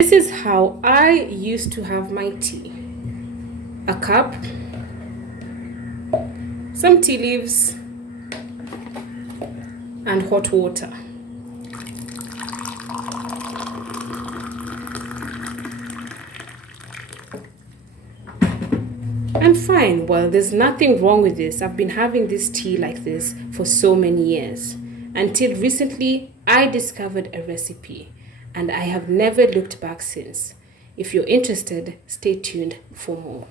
This is how I used to have my tea. A cup, some tea leaves, and hot water. And fine, well, there's nothing wrong with this. I've been having this tea like this for so many years. Until recently, I discovered a recipe, and I have never looked back since. If you're interested, stay tuned for more.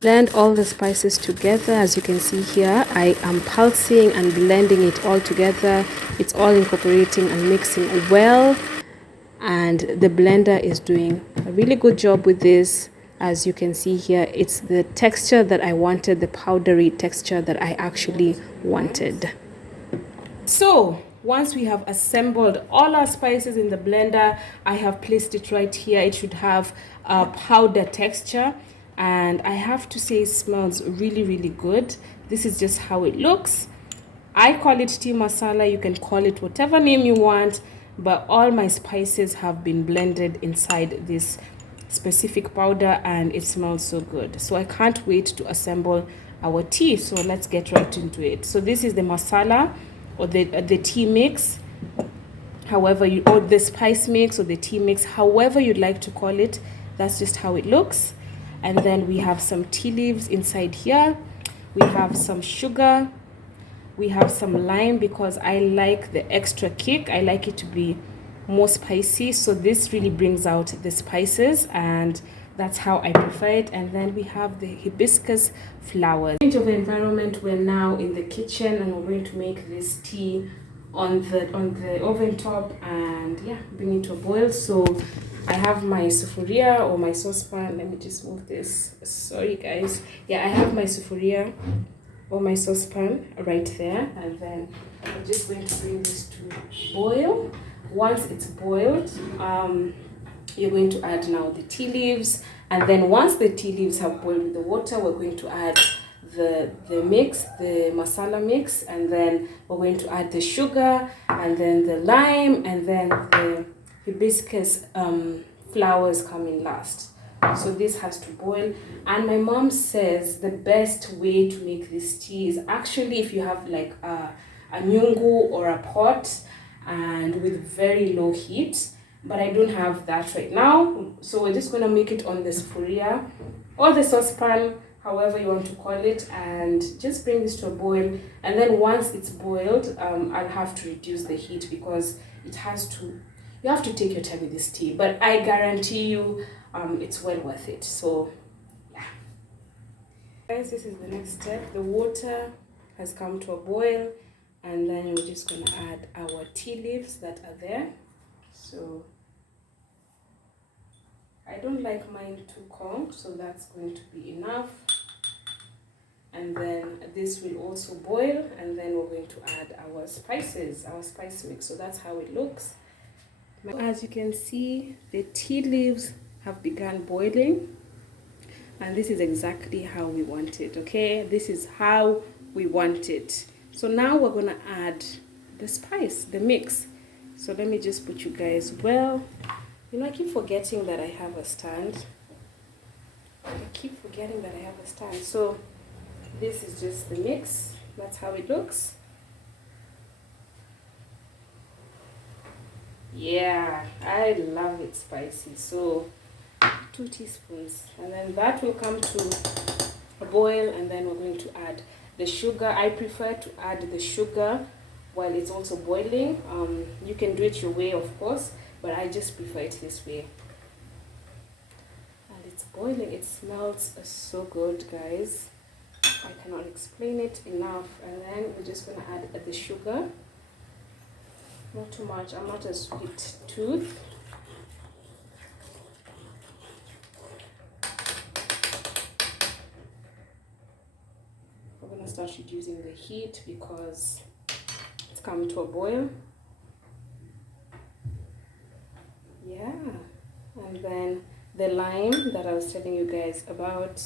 Blend all the spices together. As you can see here, I am pulsing and blending it all together. It's all incorporating and mixing well, and the blender is doing a really good job with this. As you can see here, it's the texture that I wanted, the powdery texture that I actually wanted. So once we have assembled all our spices in the blender, I have placed it right here. It should have a powder texture, and I have to say it smells really good. This is just how it looks. I call it tea masala. You can call it whatever name you want, but all my spices have been blended inside this specific powder, and it smells so good. So I can't wait to assemble our tea. So let's get right into it. So this is the masala, or the tea mix, however you, or the spice mix, or the tea mix, however you'd like to call it. That's just how it looks. And then we have some tea leaves inside here. We have some sugar. We have some lime, because I like the extra kick. I like it to be more spicy, so this really brings out the spices, and that's how I prefer it. And then we have the hibiscus flowers. Change of environment. We're now in the kitchen, and we're going to make this tea on the oven top, and yeah, bring it to a boil. So I have my sufuria, or my saucepan. Let me just move this. Sorry guys. Yeah, I have my sufuria or my saucepan right there, and then I'm just going to bring this to boil. Once it's boiled, you're going to add now the tea leaves, and then once the tea leaves have boiled with the water, we're going to add the mix, the masala mix, and then we're going to add the sugar, and then the lime, and then the hibiscus flowers come in last. So this has to boil, and my mom says the best way to make this tea is actually if you have like a nyungu or a pot, and with very low heat, but I don't have that right now. So we're just going to make it on the sufuria or the saucepan, however you want to call it, and just bring this to a boil. And then once it's boiled, I'll have to reduce the heat, because it has to, you have to take your time with this tea, but I guarantee you it's well worth it. So yeah guys, this is the next step. The water has come to a boil, and then we're just going to add our tea leaves that are there. So I don't like mine too cold, so that's going to be enough. And then this will also boil, and then we're going to add our spices, our spice mix. So that's how it looks. As you can see, the tea leaves have begun boiling, and this is exactly how we want it. Okay, this is how we want it. So now we're gonna add the spice, the mix. So let me just put you guys well. You know, I keep forgetting that I have a stand. So this is just the mix. That's how it looks. Yeah, I love it spicy. So 2 teaspoons, and then that will come to a boil, and then we're going to add the sugar. I prefer to add the sugar while it's also boiling. You can do it your way, of course, but I just prefer it this way. And it's boiling. It smells so good, guys. I cannot explain it enough. And then we're just going to add the sugar. Not too much. I'm not a sweet tooth. We're going to start reducing the heat because it's coming to a boil. Yeah. And then the lime that I was telling you guys about.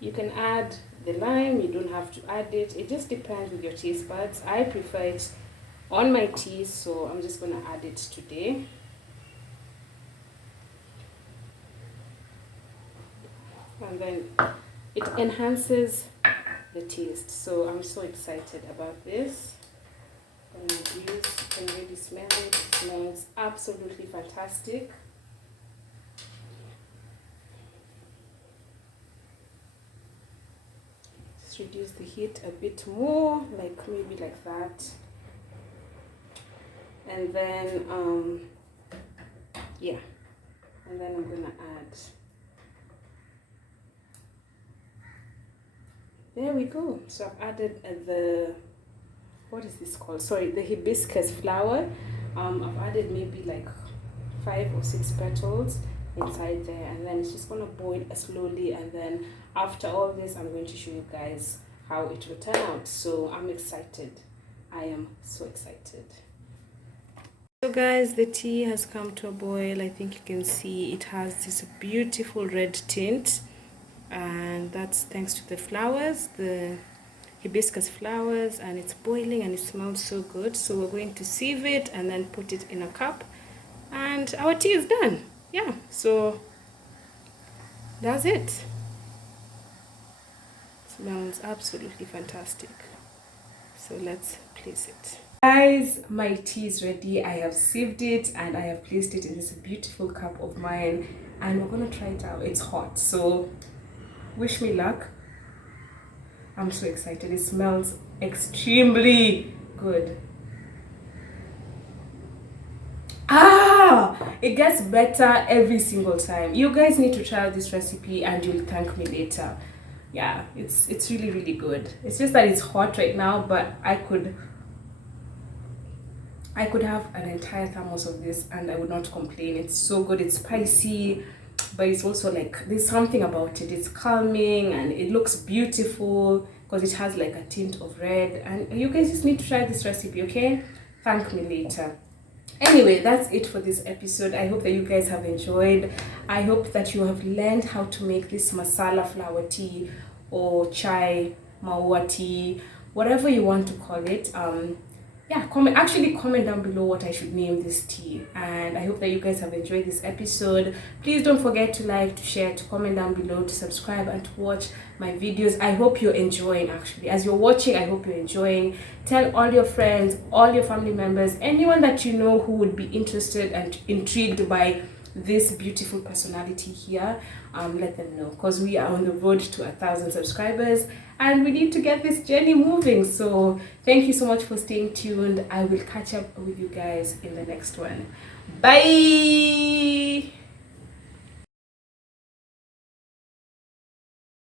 You can add the lime, you don't have to add it. It just depends with your taste buds. I prefer it on my tea, so I'm just going to add it today. And then it enhances the taste. So I'm so excited about this. And you can really smell it. It smells absolutely fantastic. Reduce the heat a bit more, like maybe like that, and then yeah, and then I'm gonna add, there we go. So I've added the, what is this called, sorry, the hibiscus flower. I've added maybe like 5 or 6 petals inside there, and then it's just gonna boil slowly, and then after all this I'm going to show you guys how it will turn out. So I'm excited. I am so excited. So guys, the tea has come to a boil. I think you can see it has this beautiful red tint, and that's thanks to the flowers, the hibiscus flowers, and it's boiling and it smells so good. So we're going to sieve it and then put it in a cup, and our tea is done. Yeah, so that's it. Smells absolutely fantastic. So let's place it. Guys, my tea is ready. I have sieved it and I have placed it in this beautiful cup of mine, and we're gonna try it out. It's hot, so wish me luck. I'm so excited. It smells extremely good. It gets better every single time. You guys need to try out this recipe and you'll thank me later. Yeah, it's really, really good. It's just that it's hot right now, but I could have an entire thermos of this and I would not complain. It's so good. It's spicy, but it's also like, there's something about it. It's calming and it looks beautiful because it has like a tint of red. And you guys just need to try this recipe, okay? Thank me later. Anyway, that's it for this episode. I hope that you guys have enjoyed. I hope that you have learned how to make this masala flower tea or chai maua tea, whatever you want to call it. Yeah, comment down below what I should name this tea. And I hope that you guys have enjoyed this episode. Please don't forget to like, to share, to comment down below, to subscribe, and to watch my videos. I hope you're enjoying. Actually, as you're watching, I hope you're enjoying. Tell all your friends, all your family members, anyone that you know who would be interested and intrigued by this beautiful personality here. Let them know, because we are on the road to 1,000 subscribers and we need to get this journey moving. So thank you so much for staying tuned. I will catch up with you guys in the next one. Bye.